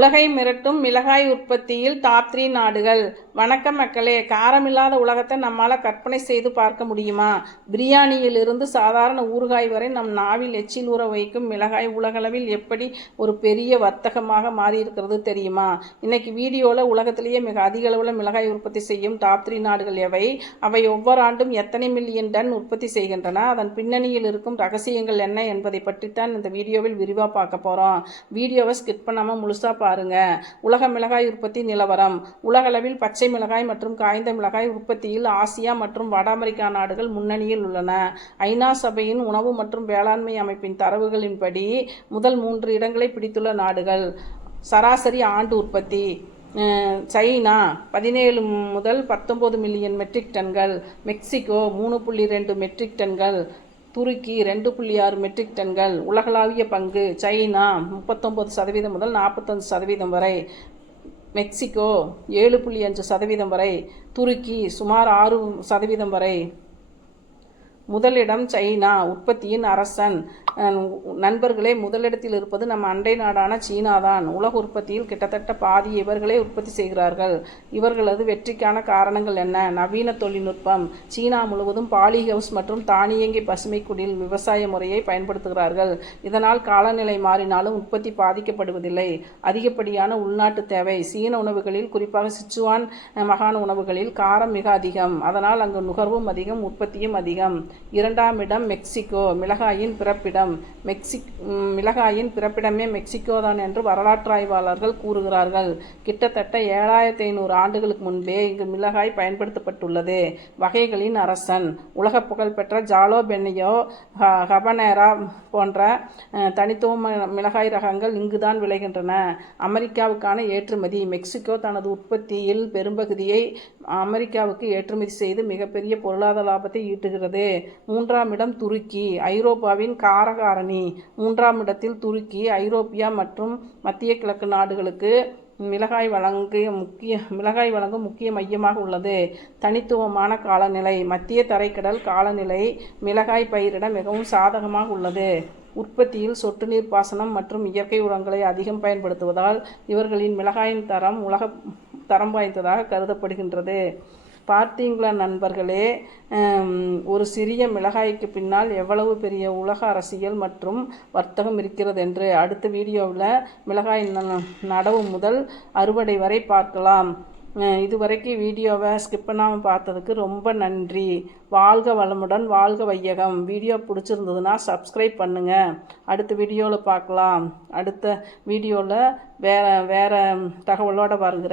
உலகை மிரட்டும் மிளகாய் உற்பத்தியில் டாப் 3 நாடுகள். வணக்கம் மக்களே. காரமில்லாத உலகத்தை நம்மால் கற்பனை செய்து பார்க்க முடியுமா? பிரியாணியிலிருந்து சாதாரண ஊறுகாய் வரை நம் நாவில் எச்சில் ஊற வைக்கும் மிளகாய் உலகளவில் எப்படி ஒரு பெரிய வர்த்தகமாக மாறியிருக்கிறது தெரியுமா? இன்னைக்கு வீடியோவில் உலகத்திலேயே மிக அதிக அளவில் மிளகாய் உற்பத்தி செய்யும் டாப் 3 நாடுகள் எவை? அவை ஒவ்வொரு ஆண்டும் எத்தனை மில்லியன் டன் உற்பத்தி செய்கின்றன? அதன் பின்னணியில் இருக்கும் ரகசியங்கள் என்ன என்பதை பற்றித்தான் இந்த வீடியோவில் விரிவாக பார்க்க போகிறோம். வீடியோவை ஸ்கிப் பண்ணாமல் முழுசாக பாருங்க. உலக மிளகாய் உற்பத்தி நிலவரம். உலகளவில் பச்சை மிளகாய் மற்றும் காய்ந்த மிளகாய் உற்பத்தியில் ஆசியா மற்றும் வட அமெரிக்கா நாடுகள் முன்னணியில் உள்ளன. ஐநா சபையின் உணவு மற்றும் வேளாண்மை அமைப்பின் தரவுகளின்படி முதல் 3 இடங்களை பிடித்துள்ள நாடுகள். சராசரி ஆண்டு உற்பத்தி. சைனா 17 முதல் 19 மில்லியன் மெட்ரிக் டன்கள். மெக்சிகோ 3.2 மெட்ரிக் டன்கள். துருக்கி 2.6 மெட்ரிக் டன்கள். உலகளாவிய பங்கு. சைனா 39% முதல் 45% வரை. மெக்சிகோ 7.5% வரை. துருக்கி சுமார் 6% வரை. முதலிடம் சைனா. உற்பத்தியின் அரசன். நண்பர்களே, முதலிடத்தில் இருப்பது நம் அண்டை நாடான சீனா தான். உலக உற்பத்தியில் கிட்டத்தட்ட பாதி இவர்களே உற்பத்தி செய்கிறார்கள். இவர்களது வெற்றிக்கான காரணங்கள் என்ன? நவீன தொழில்நுட்பம். சீனா முழுவதும் பாலிஹவுஸ் மற்றும் தானியங்கி பசுமை குடில் விவசாய முறையை பயன்படுத்துகிறார்கள். இதனால் காலநிலை மாறினாலும் உற்பத்தி பாதிக்கப்படுவதில்லை. அதிகப்படியான உள்நாட்டு தேவை. சீன உணவுகளில், குறிப்பாக சிச்சுவான் மாகாண உணவுகளில் காரம் மிக அதிகம். அதனால் அங்கு நுகர்வும் அதிகம், உற்பத்தியும் அதிகம். 2ஆம் இடம் மெக்சிகோ. மிளகாயின் பிறப்பிடம். மிளகாயின் பிறப்பிடமே மெக்சிகோ தான் என்று வரலாற்று ஆய்வாளர்கள் கூறுகிறார்கள். கிட்டத்தட்ட 7500 ஆண்டுகளுக்கு முன்பே இங்கு மிளகாய் பயன்படுத்தப்பட்டுள்ளது. வகைகளின் அரசன். உலக புகழ்பெற்ற ஜாலோபெனியோ, ஹபனேரா போன்ற தனித்துவ மிளகாய் ரகங்கள் இங்குதான் விளைகின்றன. அமெரிக்காவுக்கான ஏற்றுமதி. மெக்சிகோ தனது உற்பத்தியில் பெரும்பகுதியை அமெரிக்காவுக்கு ஏற்றுமதி செய்து மிகப்பெரிய பொருளாதார லாபத்தை ஈட்டுகிறது. 3ஆம் இடம் துருக்கி. ஐரோப்பாவின் காரகாரணி. 3ஆம் இடத்தில் துருக்கி ஐரோப்பியா மற்றும் மத்திய கிழக்கு நாடுகளுக்கு மிளகாய் வழங்கும் முக்கிய மையமாக உள்ளது. தனித்துவமான காலநிலை. மத்திய தரைக்கடல் காலநிலை மிளகாய் பயிரிட மிகவும் சாதகமாக உள்ளது. உற்பத்தியில் சொட்டு நீர் பாசனம் மற்றும் இயற்கை உரங்களை அதிகம் பயன்படுத்துவதால் இவர்களின் மிளகாயின் தரம் உலக தரம் வாய்ந்ததாக கருதப்படுகின்றது. பார்த்தீங்களா நண்பர்களே, ஒரு சிறிய மிளகாய்க்கு பின்னால் எவ்வளவு பெரிய உலக அரசியல் மற்றும் வர்த்தகம் இருக்கிறது என்று. அடுத்த வீடியோவில் மிளகாய் நடவு முதல் அறுவடை வரை பார்க்கலாம். இதுவரைக்கும் வீடியோவை ஸ்கிப் பண்ணாமல் பார்த்ததுக்கு ரொம்ப நன்றி. வாழ்க வளமுடன், வாழ்க வையகம். வீடியோ பிடிச்சிருந்ததுன்னா சப்ஸ்கிரைப் பண்ணுங்கள். அடுத்த வீடியோவில் பார்க்கலாம். அடுத்த வீடியோவில் வேறு தகவலோடு வருகிறேன்.